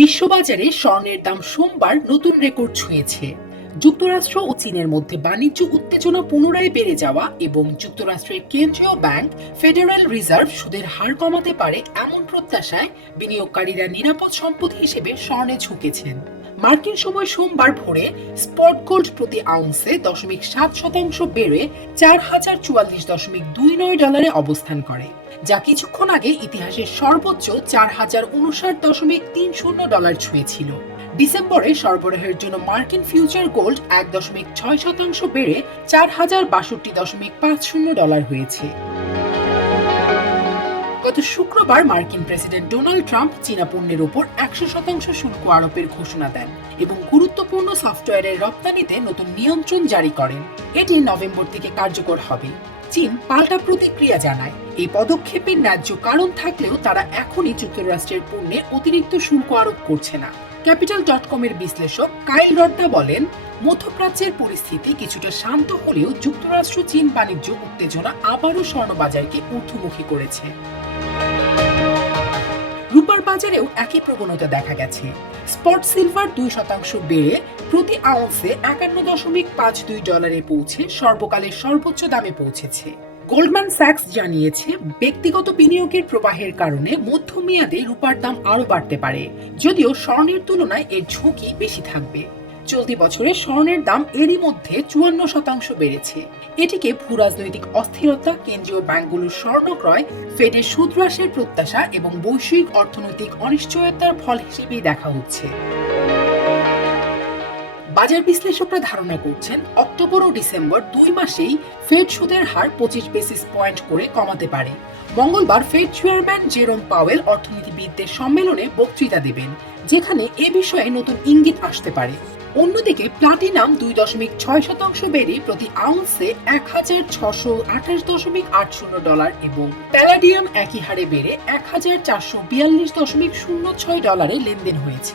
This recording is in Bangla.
বিশ্ববাজারে স্বর্ণের দাম সোমবার নতুন রেকর্ড ছুঁয়েছে। যুক্তরাষ্ট্র ও চীনের মধ্যে বাণিজ্য উত্তেজনা পুনরায় বেড়ে যাওয়া এবং যুক্তরাষ্ট্রের কেন্দ্রীয় ব্যাংক ফেডারেল রিজার্ভ সুদের হার কমাতে পারে এমন প্রত্যাশায় বিনিয়োগকারীরা নিরাপদ সম্পদ হিসেবে স্বর্ণে ঝুঁকেছেন। মার্কিন সময় সোমবার ভোরে স্পট গোল্ড প্রতি আউন্সে 0.7% বেড়ে 4044.29 ডলারে অবস্থান করে, যা কিছুক্ষণ আগে ইতিহাসের সর্বোচ্চ 4059.30 ডলার ছুঁয়েছিল। ডিসেম্বরে সরবরাহের জন্য মার্কিন ফিউচার গোল্ড 1.6% বেড়ে 4062.50 ডলার হয়েছে। গত শুক্রবার মার্কিন প্রেসিডেন্ট ডোনাল্ড ট্রাম্প চীনা পণ্যের উপর 100% শুল্ক আরোপের ঘোষণা দেন এবং গুরুত্বপূর্ণ সফটওয়্যারের রপ্তানিতে নতুন নিয়ন্ত্রণ জারি করেন। এটি নভেম্বর থেকে কার্যকর হবে। চীন পাল্টা প্রতিক্রিয়া জানায়, এই পদক্ষেপের ন্যায্য কারণ থাকলেও তারা এখনই যুক্তরাষ্ট্রের পণ্যে অতিরিক্ত শুল্ক আরোপ করছে না। ক্যাপিটাল.কম-এর বিশ্লেষক কাইল রড্ডা বলেন, মধ্যপ্রাচ্যের পরিস্থিতি কিছুটা শান্ত হলেও যুক্তরাষ্ট্র চীন বাণিজ্য উত্তেজনা আবারও স্বর্ণবাজারকে ঊর্ধ্বমুখী করেছে। রূপার বাজারেও একই প্রবণতা দেখা গেছে। স্পট সিলভার 2% বেড়ে প্রতি আউন্সে 51.52 ডলারে পৌঁছে সর্বকালের সর্বোচ্চ দামে পৌঁছেছে। গোল্ডম্যান স্যাক্স জানিয়েছে, ব্যক্তিগত বিনিয়োগের প্রবাহের কারণে মধ্যমেয়াদে রূপার দাম আরও বাড়তে পারে, যদিও স্বর্ণের তুলনায় এর ঝুঁকি বেশি থাকবে। চলতি বছরে স্বর্ণের দাম এরই মধ্যে 54% বেড়েছে। এটিকে ভূরাজনৈতিক অস্থিরতা, কেন্দ্রীয় ব্যাংকগুলোর স্বর্ণ ক্রয়, ফেডের সুদ হ্রাসের প্রত্যাশা এবং বৈশ্বিক অর্থনৈতিক অনিশ্চয়তার ফল হিসেবেই দেখা হচ্ছে। বাজার বিশ্লেষকরা ধারণা করছেন, অক্টোবর ও ডিসেম্বর 2 মাসেই ফেড সুদের হার 25 বেসিস পয়েন্ট করে কমাতে পারে। মঙ্গলবার ফেড চেয়ারম্যান জেরোম পাওয়েল অর্থনীতিবিদদের সম্মেলনে বক্তৃতা দেবেন, যেখানে এ বিষয়ে নতুন ইঙ্গিত আসতে পারে। অন্যদিকে প্লাটিনাম 2.6% বেড়ে প্রতি আউন্সে 1628.80 ডলার এবং প্যালাডিয়াম একই হারে বেড়ে 1442.06 ডলারে লেনদেন হয়েছে।